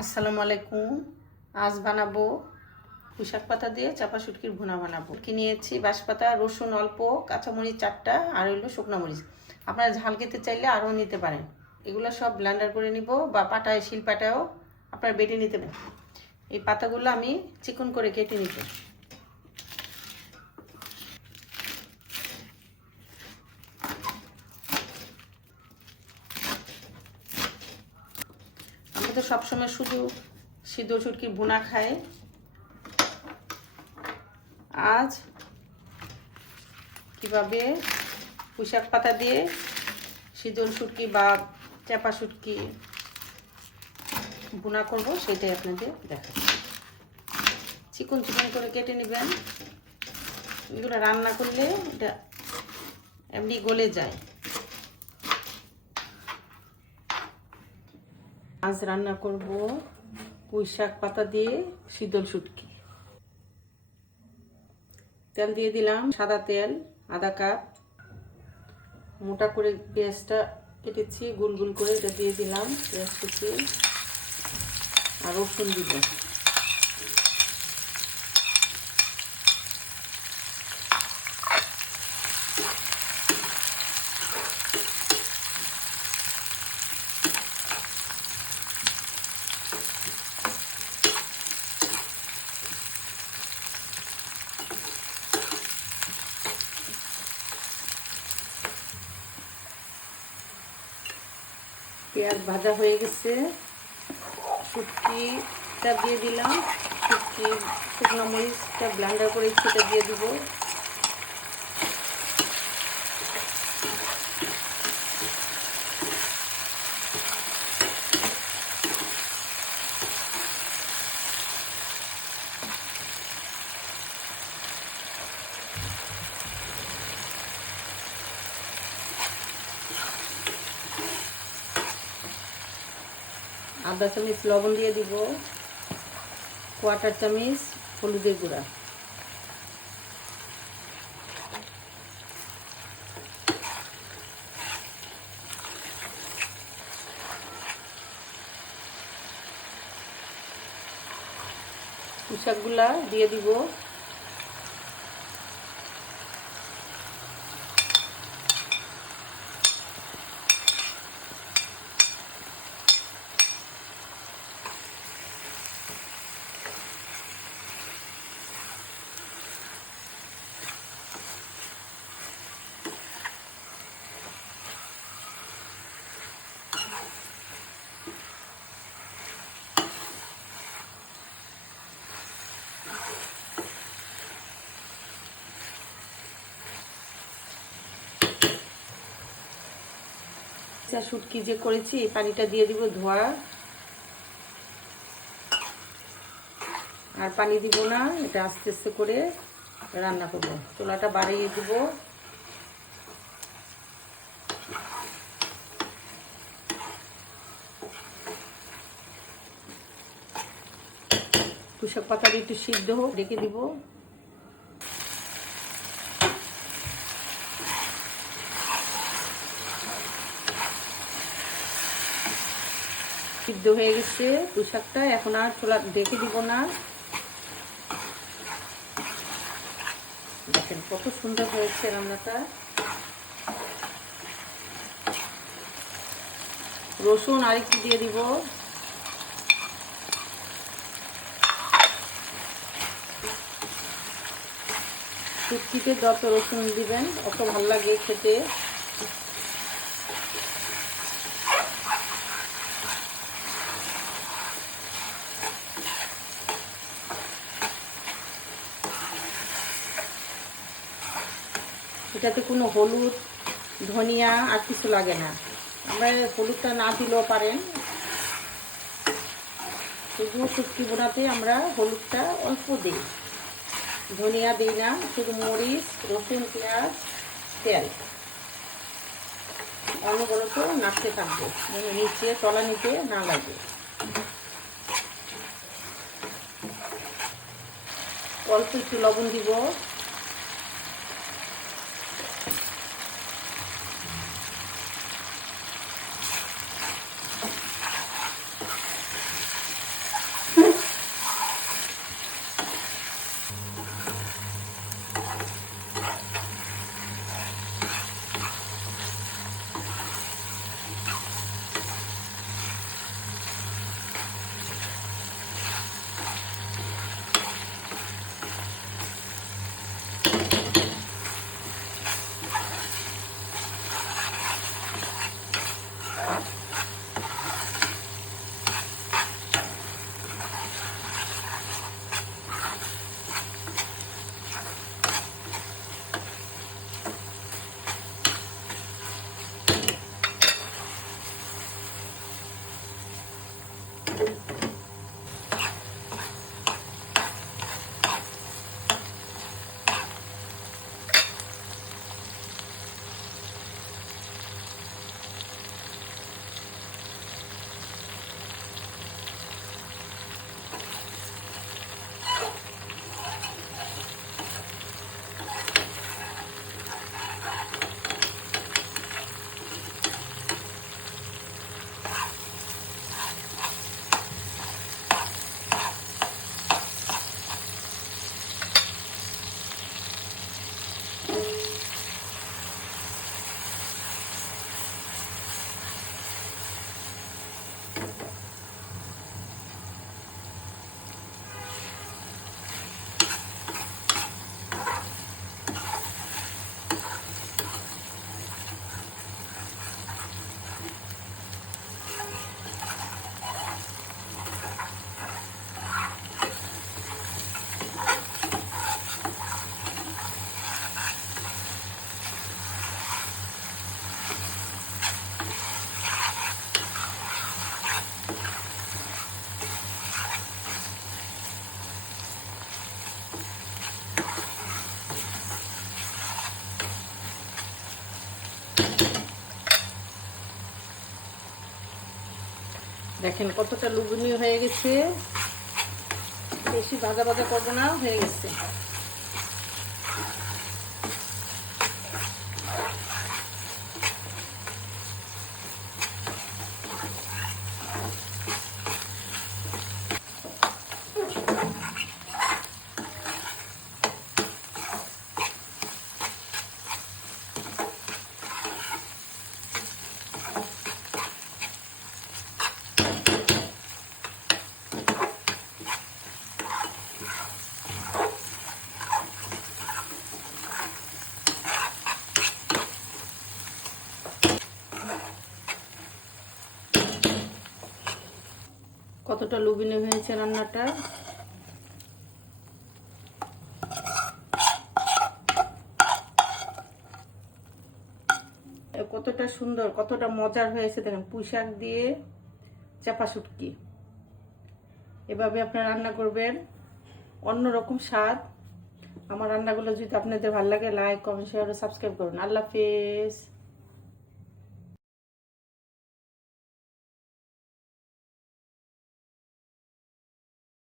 আসসালামু আলাইকুম। আজ বানাবো পুঁইশাক পাতা দিয়ে চাপা শুটকির ভুনা বানাবো। কি নিয়েছি? বাঁশপাতা, রসুন অল্প, কাঁচামরিচ 4টা আর হইলো শুকনো মরিচ। আপনারা ঝাল খেতে চাইলে আরও নিতে পারেন। এগুলো সব ব্লেন্ডার করে নিব বা পাটায় শিলপাটায়ও আপনারা বেটে নিতে পারেন। এই পাতাগুলো আমি চিকন করে কেটে নিব। আমরা তো সবসময় শুধু সিদ্ধ শুটকির ভুনা খাই। আজ কিভাবে পুঁইশাক পাতা দিয়ে সিদ্ধ শুটকি বা চাপা শুটকি ভুনা করব সেটাই আপনাদের দেখাচ্ছি। চিকন চিকন করে কেটে নেবেন। এগুলো রান্না করলে এটা এমনি গলে যায়। আজ রান্না করব পুঁইশাক পাতা দিয়ে সিদ্ধ শুটকি। তেল দিয়ে দিলাম, সাদা তেল আধা কাপ। মোটা করে পেঁয়াজটা কেটেছি গোল গোল করে, এটা দিয়ে দিলাম। পেঁয়াজ কুচি আর রসুন দিব। পেঁয়াজ ভাজা হয়ে গেছে, শুটকিটা দিয়ে দিলাম। শুটকি শুকনো মরিচটা ব্লেন্ডার করে সেটা দিয়ে দিব। আধা চামচ লবণ দিয়ে দিব, কোয়ার্টার চামচ হলুদের গুঁড়া, পুঁইশাকগুলা দিয়ে দিব। শুটকি যে করেছি এই পানিটা দিয়ে দিব ধোয়া, আর পানি দিব না। এটা আস্তে আস্তে করে রান্না করব। চুলাটা বাড়িয়ে দিব। পুঁইশাক পাতাটা একটু সিদ্ধ হোক, রেখে দিব। সিদ্ধ হয়ে গেছে পুঁইশাকটা, এখন আর চুলা ঢেকে দিব না। দেখেন কত সুন্দর হয়েছে রান্নাটা। রসুন আর একটু দিয়ে দিব। শুটকিতে যত রসুন দিবেন অত ভালো লাগে খেতে। এটাতে কোনো হলুদ, ধনিয়া আর কিছু লাগে না। আমরা হলুদটা না দিলেও পারেন, শুধু শুটকি বোনাতে আমরা হলুদটা অল্প দিই, ধনিয়া দিই না। শুধু মরিচ, রসুন, পেঁয়াজ, তেল অনবরত নাড়তে থাকবো যেন নিচে তলা নিতে না লাগে। অল্প একটু লবণ দিব। দেখেন কতটা লুবনীয় হয়ে গেছে, বেশি ভাজা ভাজা করবো না, হয়ে গেছে। কতটা লুবিনে হয়েছে রান্নাটা। কতটা সুন্দর, কতটা মজার হয়েছে দেখেন, পুঁইশাক দিয়ে চাপা শুটকি। এভাবে আপনারা রান্না করবেন, অন্যরকম স্বাদ। আমার রান্নাগুলো যদি আপনাদের ভালো লাগে, লাইক, কমেন্ট, শেয়ার ও সাবস্ক্রাইব করুন। আল্লাহ হাফেজ।